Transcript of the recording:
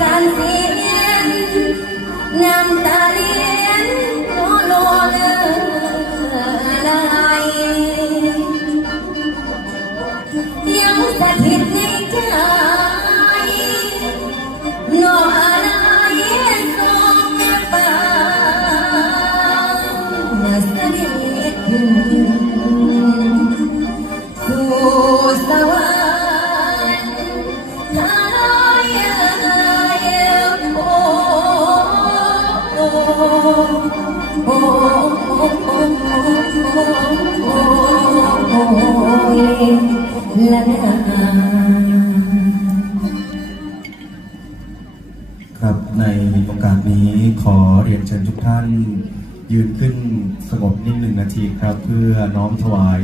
สันเสียนน้ำตาเลียนโลโลเลลายยังสถิตในใจนออะไรส่งไปนาสเตเลี ครับในโอกาสนี้ขอเรียนเชิญทุกท่านยืนขึ้นสงบนิ่งหนึ่งนาทีครับ เพื่อน้อมถวาย